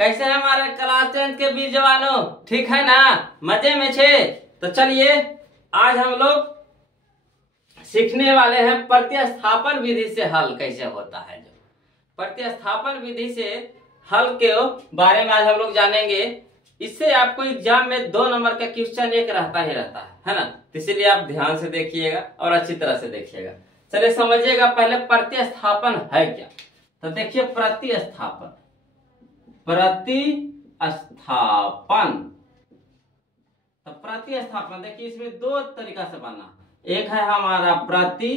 कैसे हैं हमारे क्लास 10 के वीर जवानों? ठीक है ना? मजे में छे? तो चलिए आज हम लोग सीखने वाले हैं प्रतिस्थापन विधि से हल कैसे होता है। जो प्रतिस्थापन विधि से हल के बारे में आज हम लोग जानेंगे। इससे आपको एग्जाम में 2 नंबर का क्वेश्चन एक रहता ही रहता है ना? इसीलिए आप ध्यान से देखिएगा और अच्छी तरह से देखिएगा। चलिए समझिएगा पहले प्रतिस्थापन है क्या। तो देखिए प्रतिस्थापन तो प्रतिस्थापन देखिए इसमें 2 तरीका से बना। एक है हमारा प्रति,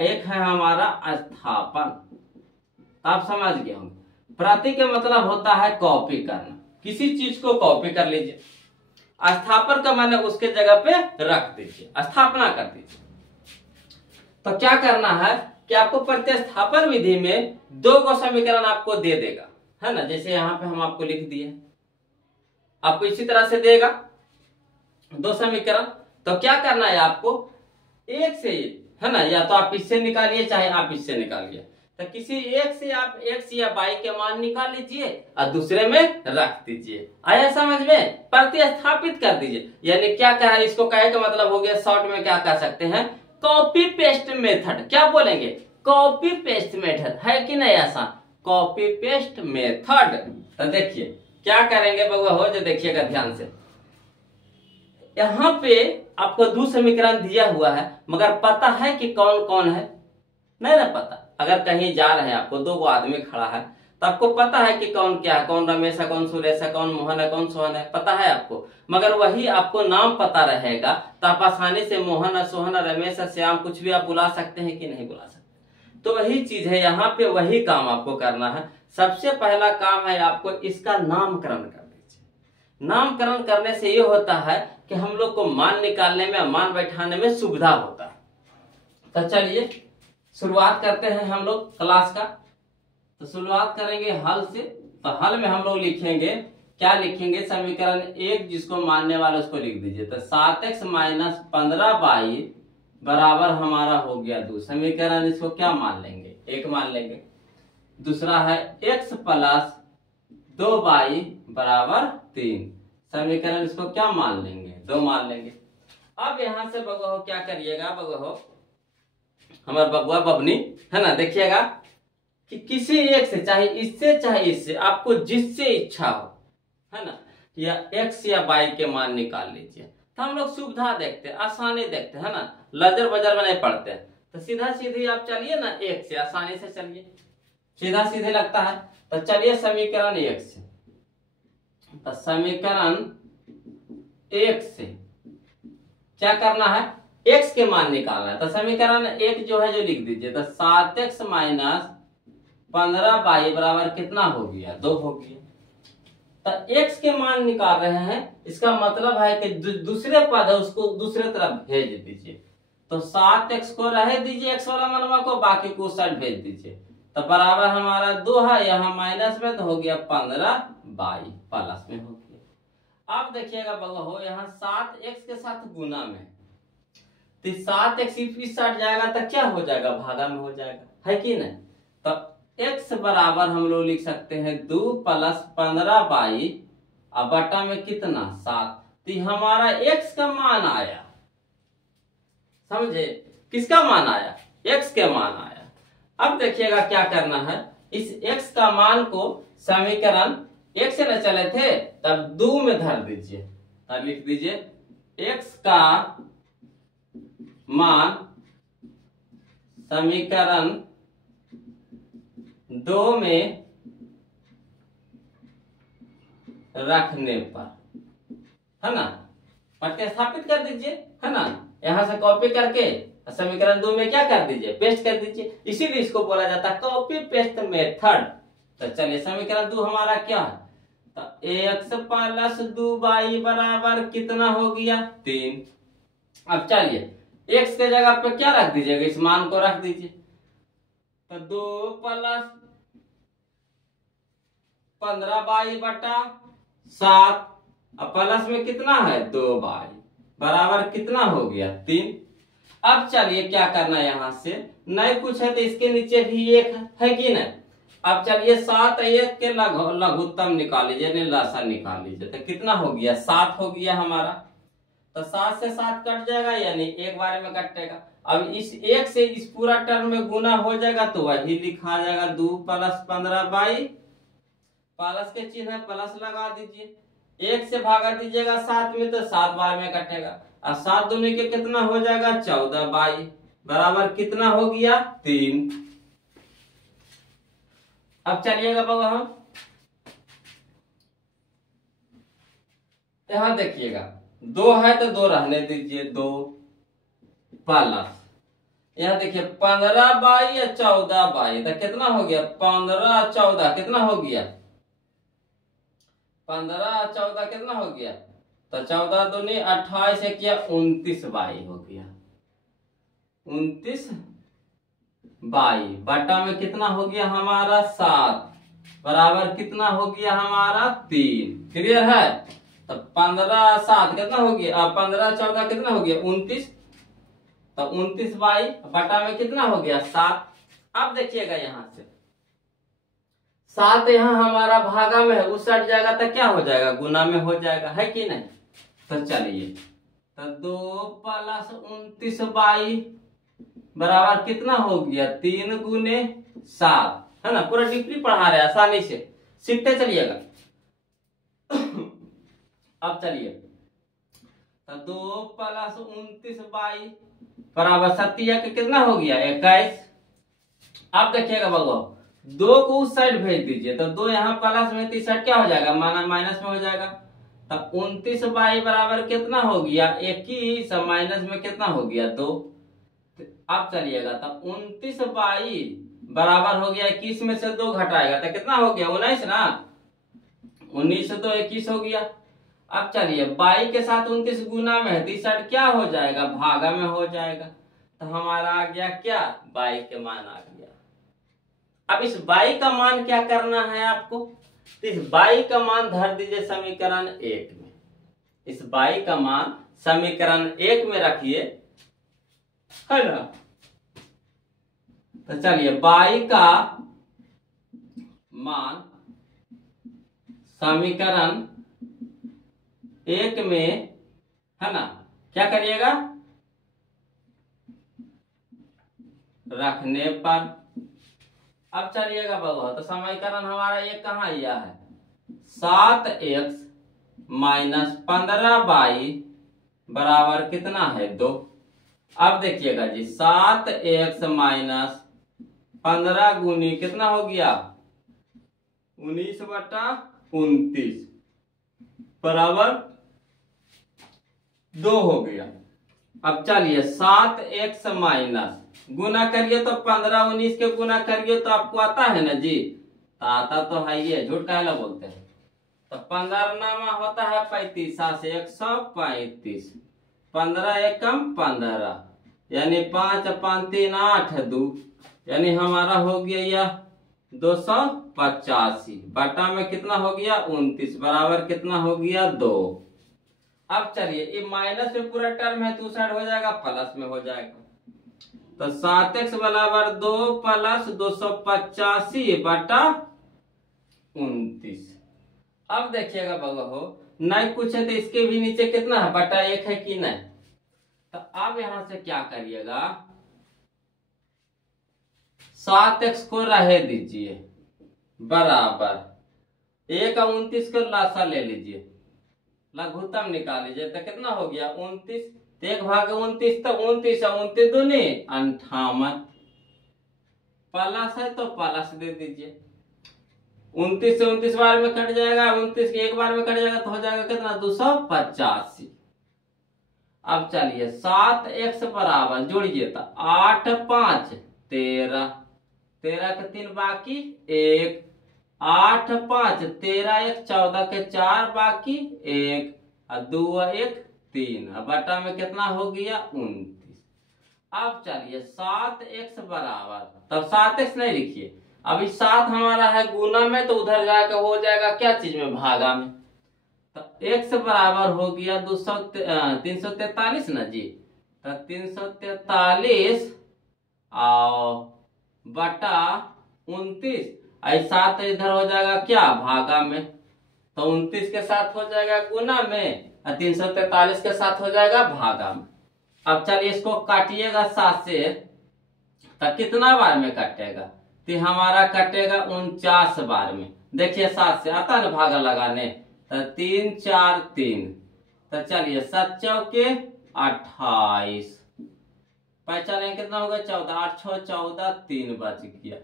एक है हमारा स्थापन। आप समझ गए होंगे। प्रति के मतलब होता है कॉपी करना, किसी चीज को कॉपी कर लीजिए। स्थापन का माने उसके जगह पे रख दीजिए, स्थापना कर दीजिए। तो क्या करना है कि आपको प्रतिस्थापन विधि में 2 को समीकरण आपको दे देगा, है ना? जैसे यहाँ पे हम आपको लिख दिए, आपको इसी तरह से देगा 2 समीकरण। तो क्या करना है आपको, एक से, है ना? या तो आप इससे निकालिए चाहे आप इससे निकालिए। तो किसी एक से आप x या y के मान निकाल लीजिए और दूसरे में रख दीजिए। आया समझ में? प्रतिस्थापित कर दीजिए। यानी क्या कहा, इसको कहे का मतलब हो गया शॉर्ट में क्या कह सकते हैं, कॉपी पेस्ट मेथड। क्या बोलेंगे? कॉपी पेस्ट मेथड है कि नहीं? ऐसा कॉपी पेस्ट मेथड। तो देखिए क्या करेंगे बउआ हो, जो देखिएगा ध्यान से। यहाँ पे आपको 2 समीकरण दिया हुआ है, मगर पता है कि कौन कौन है? नहीं ना पता। अगर कहीं जा रहे हैं आपको, 2 आदमी खड़ा है तो आपको पता है कि कौन क्या है, कौन रमेश है, कौन सुरेश है, कौन मोहन है, कौन सोहन है, पता है आपको। मगर वही आपको नाम पता रहेगा तो आप आसानी से मोहन है, सोहन है, रमेश है, श्याम कुछ भी आप बुला सकते हैं कि नहीं बुला सकते। तो वही चीज है, यहाँ पे वही काम आपको करना है। सबसे पहला काम है आपको इसका नामकरण कर दीजिए। नामकरण करने से ये होता है कि हम लोग को मान निकालने में, मान बैठाने में सुविधा होता है। तो चलिए शुरुआत करते हैं हम लोग क्लास का। तो शुरुआत करेंगे हल से। तो हल में हम लोग लिखेंगे, क्या लिखेंगे, समीकरण 1 जिसको मानने वाले उसको लिख दीजिए। तो 7x - 15y बराबर हमारा हो गया 2। समीकरण इसको क्या मान लेंगे, 1 मान लेंगे। दूसरा है x + 2y बराबर 3। समीकरण इसको क्या मान लेंगे, 2 मान लेंगे। अब यहां से बगुआ क्या करिएगा, बगुआ हमारे बबुआ बबनी, है ना? देखिएगा कि किसी एक से, चाहे इससे आपको जिससे इच्छा हो, है ना, या x या y के मान निकाल लीजिए। तो हम लोग सुविधा देखते हैं, आसानी देखते हैं, है ना? लजर बजर में नहीं पड़ते हैं। तो सीधा सीधे आप चलिए ना, 1 से आसानी से चलिए, सीधा सीधे लगता है। तो चलिए समीकरण 1 से। तो समीकरण 1 से क्या करना है, x के मान निकालना है। तो समीकरण 1 जो है जो लिख दीजिए। तो 7x - 15y बराबर कितना हो गया, 2 हो गया। तो x के मान निकाल रहे हैं, इसका मतलब है कि दूसरे पद है उसको दूसरे तरफ भेज दीजिए। तो 7x को रहे दीजिए, x वाला मनवा को, बाकी को उस साइड भेज दीजिए। तो बराबर हमारा 2 है, यहाँ माइनस में तो हो गया 15y, प्लस में हो गया। अब देखिएगा बउआ हो, यहाँ 7x के साथ गुना में, तो 7x इस साइड जाएगा तो क्या हो जाएगा, भागा में हो जाएगा, है कि नहीं? तो x बराबर हम लोग लिख सकते हैं 2 + 15y और बटा में कितना, 7। तो हमारा x का मान आया, समझे? किसका मान आया, x के मान आया। अब देखिएगा क्या करना है, इस x का मान को समीकरण 1 से न चले थे तब 2 में धर दीजिए। तब लिख दीजिए x का मान समीकरण 2 में रखने पर, है ना, प्रतिस्थापित कर दीजिए, है ना? यहां से कॉपी करके समीकरण 2 में क्या कर दीजिए, पेस्ट कर दीजिए। इसीलिए इसको बोला जाता है कॉपी पेस्ट मेथड। तो चलिए समीकरण 2 हमारा क्या है, तो x + 2y बराबर कितना हो गया, 3। अब चलिए x के जगह पे क्या रख दीजिएगा, इस मान को रख दीजिए। तो 2 + 15y बटा 7 और प्लस में कितना है, 2y बराबर कितना हो गया, 3। अब चलिए क्या करना है, यहां से नहीं कुछ है तो इसके नीचे भी 1 है कि नहीं? अब चलिए 7 1 के लघुत्तम निकाल लीजिए, यानी लसा निकाल लीजिए। तो कितना हो गया? 7 हो गया हमारा। तो 7 से 7 कट जाएगा, यानी एक बार में कटेगा। अब इस 1 से इस पूरा टर्म में गुना हो जाएगा तो वही लिखा जाएगा 2 + 15 बाई, प्लस के चिन्ह है प्लस लगा दीजिए। 1 से भागा दीजिएगा 7 में तो 7 बार में कटेगा। और 7 दूनी के कितना हो जाएगा? 14 बाई बराबर कितना हो गया? 3। अब चलिएगा बाबा हम यहां देखिएगा 2 है तो 2 रहने दीजिए, 2 प्लस यहां देखिए 15 बाई या 14 बाई, तो कितना हो गया? 15 14 कितना हो गया? 15 14 कितना हो गया? तो 14 दूनी 28 से किया 29 बाई हो गया। 29 बाई बटा में कितना हो गया हमारा? 7 बराबर कितना हो गया हमारा? 3। क्लियर है? तो 15 7 कितना हो गया? 15 14 कितना हो गया? 29। तो 29 बाई बटा में कितना हो गया? 7। अब देखिएगा यहां से 7 यहाँ हमारा भागा में है, उस हट जाएगा तो क्या हो जाएगा? गुना में हो जाएगा, है कि नहीं? तो चलिए तो 2 + 29 बाई बराबर कितना हो गया? 3 × 7, है ना? पूरा डीपली पढ़ा रहे आसानी से, सीखते चलिएगा। अब चलिए तो 2 + 29 बाई बराबर 7 कितना हो गया? 21। अब देखिएगा बाबू 2 को उस साइड भेज दीजिए, तो 2 यहाँ प्लस में 3 साइड क्या हो जाएगा? माइनस में हो जाएगा। तब 29 बाई बराबर कितना हो गया? 21। माइनस में कितना हो गया? 2। अब चलिएगा तब 29 बाई बराबर हो गया 21 में से 2 घटाएगा तो कितना हो गया? 19 ना। 19 से 2 21 हो गया। अब चलिए बाई के साथ 29 गुना में है, इस साइड क्या हो जाएगा? भागा में हो जाएगा। तो हमारा आ गया क्या? बाई के मान आ गया। अब इस बाई का मान क्या करना है आपको? तो इस बाई का मान धर दीजिए समीकरण 1 में। इस बाई का मान समीकरण 1 में रखिए, है ना? तो चलिए बाई का मान समीकरण 1 में, है ना, क्या करिएगा? रखने पर। अब चलिएगा बाबू तो समीकरण हमारा 1 कहाँ आया है? 7x - 15 बाई बराबर कितना है? 2। अब देखिएगा जी 7x - 15 गुनी कितना हो गया? 19/29 बराबर 2 हो गया। अब चलिए 7x माइनस गुना करिए तो 15 19 के गुना करिए तो आपको आता है ना जी? आता तो है, ये झूठ काहे बोलते हैं? तो 15 नामा होता है 35, 7 से 135, 15 एकम 15 यानी 5 5 3 8 2, यानी हमारा हो गया यह 285 बटा में कितना हो गया? 29 बराबर कितना हो गया? 2। अब चलिए ये माइनस में पूरा टर्म है तो साइड हो जाएगा प्लस में हो जाएगा। तो 7x बराबर 2 + 285 बटा 29। अब देखिएगा बाबा हो नहीं कुछ है तो इसके भी नीचे कितना है? बटा 1 है कि नहीं? तो अब यहां से क्या करिएगा? 7x को रहे दीजिए बराबर 1 और 29 को लासा ले लीजिए, लघुत्तम निकाल लीजिए तो कितना हो गया? 29। 1/29 तो 29 और 29 दूनी 58, प्लस है तो प्लस दे दीजिए। 29 से 29 बार में कट जाएगा, 29 के एक बार में कट जाएगा तो हो जाएगा कितना? 285। अब चलिए 7x बराबर जोड़िए तो 8 5 13, 13 के 3 बाकी 1, 8 5 13 1 14 के 4 बाकी 1 और 2 1 3 बटा में कितना हो गया? 29। अब चलिए 7x बराबर, तब 7x नहीं लिखिए, अभी 7 हमारा है गुना में तो उधर जाकर हो जाएगा क्या चीज में? भागा में। तो x बराबर हो गया 343 ना जी। तो 343 और बटा 29 आई 7 इधर हो जाएगा क्या भागा में, तो 29 के साथ हो जाएगा गुना में और 343 के साथ हो जाएगा भागा में। अब चलिए इसको काटिएगा 7 से, तो कितना बार में कटेगा, तो हमारा कटेगा 49 बार में। देखिए 7 से आता है ना भागा लगाने, तो 3 4 3, तो चलिए 7 चौके 28, पहचाने कितना होगा 14, 8 6 14, 3 बच गया,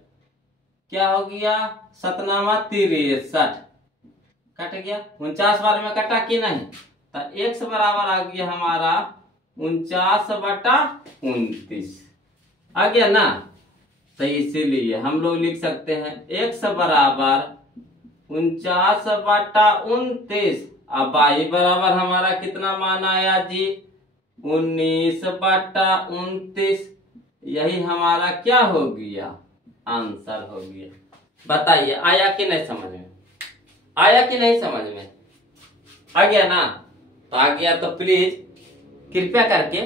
क्या हो गया 7×9 = 63, कट गया। 49 बार में कटा कि नहीं, तो x बराबर आ गया हमारा 49/29 आ गया ना। तो इसीलिए हम लोग लिख सकते हैं x बराबर 49/29, अब y बराबर हमारा कितना मान आया जी 19/29, यही हमारा क्या हो गया आंसर हो गया। बताइए आया कि नहीं समझ में, आया कि नहीं समझ में, आ गया ना। तो आ गया तो प्लीज कृपया करके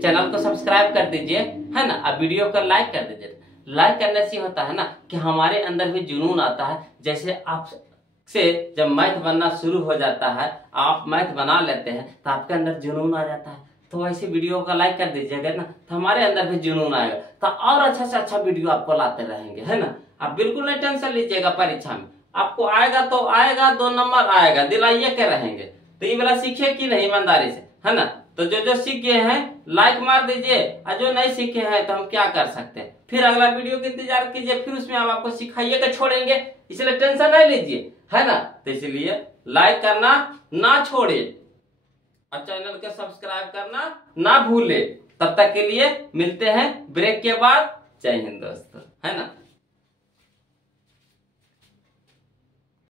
चैनल को सब्सक्राइब कर दीजिए, है ना। अब वीडियो को लाइक कर दीजिए। लाइक करने से होता है ना कि हमारे अंदर भी जुनून आता है, जैसे आप से जब मैथ बनना शुरू हो जाता है, आप मैथ बना लेते हैं तो आपके अंदर जुनून आ जाता है। तो वैसे वीडियो को लाइक कर दीजिएगा ना, तो हमारे अंदर भी जुनून आएगा, तो और अच्छा से अच्छा वीडियो आपको लाते रहेंगे, है ना। आप बिल्कुल नहीं टेंशन लीजिएगा, परीक्षा में आपको आएगा तो आएगा, 2 नंबर आएगा, दिलाइए के रहेंगे। तो ये वाला सीखे कि नहीं ईमानदारी से, है ना। तो जो सीख गए हैं लाइक मार दीजिए, और जो नहीं सीखे हैं तो हम क्या कर सकते हैं, फिर अगला वीडियो का इंतजार कीजिए, फिर उसमें हम आपको सिखाइए के छोड़ेंगे, इसलिए टेंशन नहीं लीजिए, है ना। तो इसलिए लाइक करना ना छोड़े और चैनल को सब्सक्राइब करना ना भूले। तब तक के लिए मिलते हैं ब्रेक के बाद। जय हिंद दोस्तों, है ना।